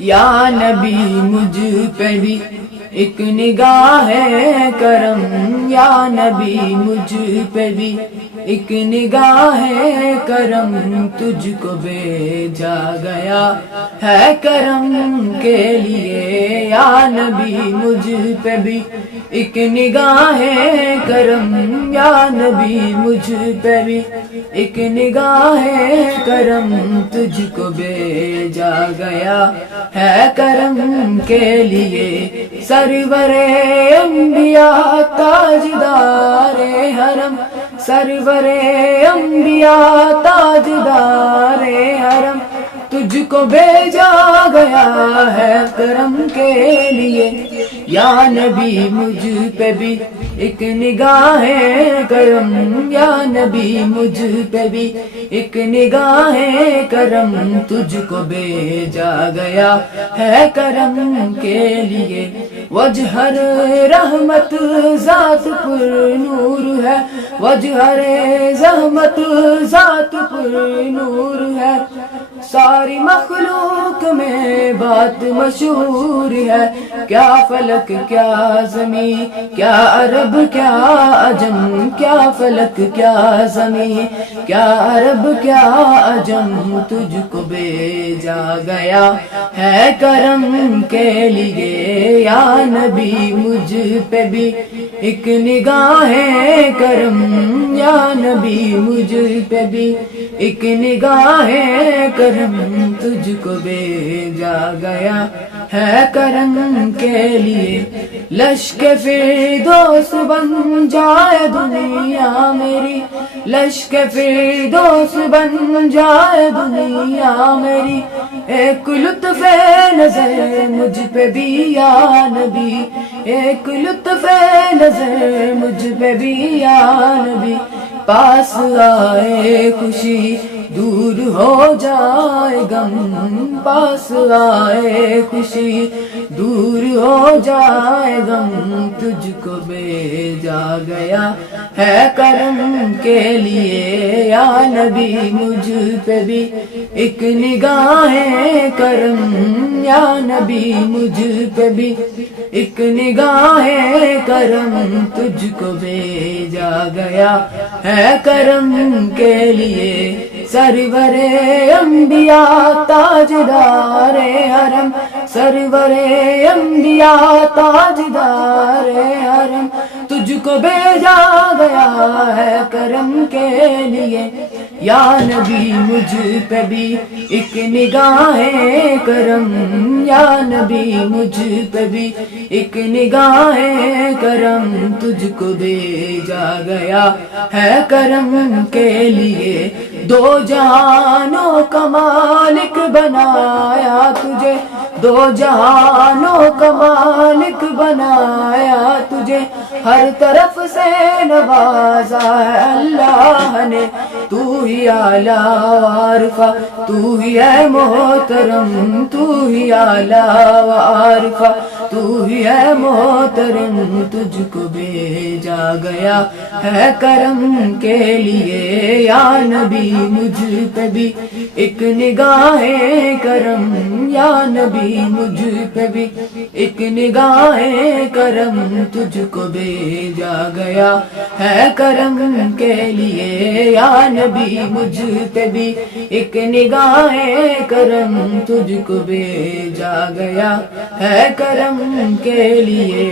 یا نبی مجھ پہ بھی ایک نگاہ ہے کرم، یا نبی مجھ پہ بھی ایک نگاہ ہے کرم، تجھ کو بھیجا گیا ہے کرم کے لیے، یا نبی مجھ پہ بھی ایک نگاہ ہے کرم، یا نبی مجھ پہ بھی ایک نگاہ ہے کرم، تجھ کو بھیجا گیا ہے کرم کے لیے، سرور انبیاء تاجدار حرم، سرور انبیاء تاجدار حرم، تجھ کو بھیجا گیا ہے کرم کے لیے، یا نبی مجھ پہ بھی ایک نگاہ ہے کرم، یا نبی مجھ پہ بھی ایک نگاہ ہے کرم، تجھ کو بھیجا گیا ہے کرم کے لیے، وجہر رحمت ذات پر نور ہے، وجہر رحمت ذات پر نور ہے، ساری مخلوق میں بات مشہور ہے، کیا فلک کیا زمین، کیا عرب کیا عجم، کیا فلک کیا زمین، کیا عرب کیا عجم، تجھ کو بھیجا گیا ہے کرم کے لیے، یا نبی مجھ پہ بھی ایک نگاہ ہے کرم، یا نبی مجھ پہ بھی ایک نگاہ ہے کرم، تجھ کو بھیجا گیا ہے کرم کے لیے، لشکر فردوس بن جائے دنیا میری، لشکر فردوس بن جائے دنیا میری، ایک لطف نظر مجھ پہ بھی یا نبی، ایک لطف نظر مجھ پہ بھی یا نبی، پاس آئے خوشی دور ہو جائے غم، پاس آئے خوشی دور ہو جائے غم، تجھ کو بھیجا گیا ہے کرم کے لیے، یا نبی مجھ پہ بھی ایک نگاہ ہے کرم، یا نبی مجھ پہ بھی ایک نگاہ ہے کرم، تجھ کو بھیجا گیا ہے کرم کے لیے، سرور انبیاء تاجدار حرم، سرور انبیاء تاجدار حرم، تجھ کو بھیجا گیا ہے کرم کے لیے، یا نبی مجھ پہ بھی ایک نگاہ ہے کرم، یا نبی مجھ پہ بھی ایک نگاہ ہے کرم، تجھ کو بھیجا گیا ہے کرم کے لیے، دو جہانوں کا مالک بنایا تجھے، دو جہانوں کا مالک بنایا تجھے، ہر طرف سے نوازا ہے اللہ نے، تو ہی اعلیٰ عارفہ، تو ہی ہے محترم، تو ہی اعلیٰ عارفہ، تو ہی ہے محترم، تجھ کو بھیجا گیا ہے کرم کے لیے، یا نبی مجھ پہ بھی ایک نگاہ ہے کرم، یا نبی مجھ پہ بھی ایک نگاہ ہے کرم، تجھ کو بھیجا گیا ہے کرم کے لیے، یا نبی مجھ پہ بھی ایک نگاہ ہے کرم، تجھ کو بھیجا گیا ہے کرم کے لیے۔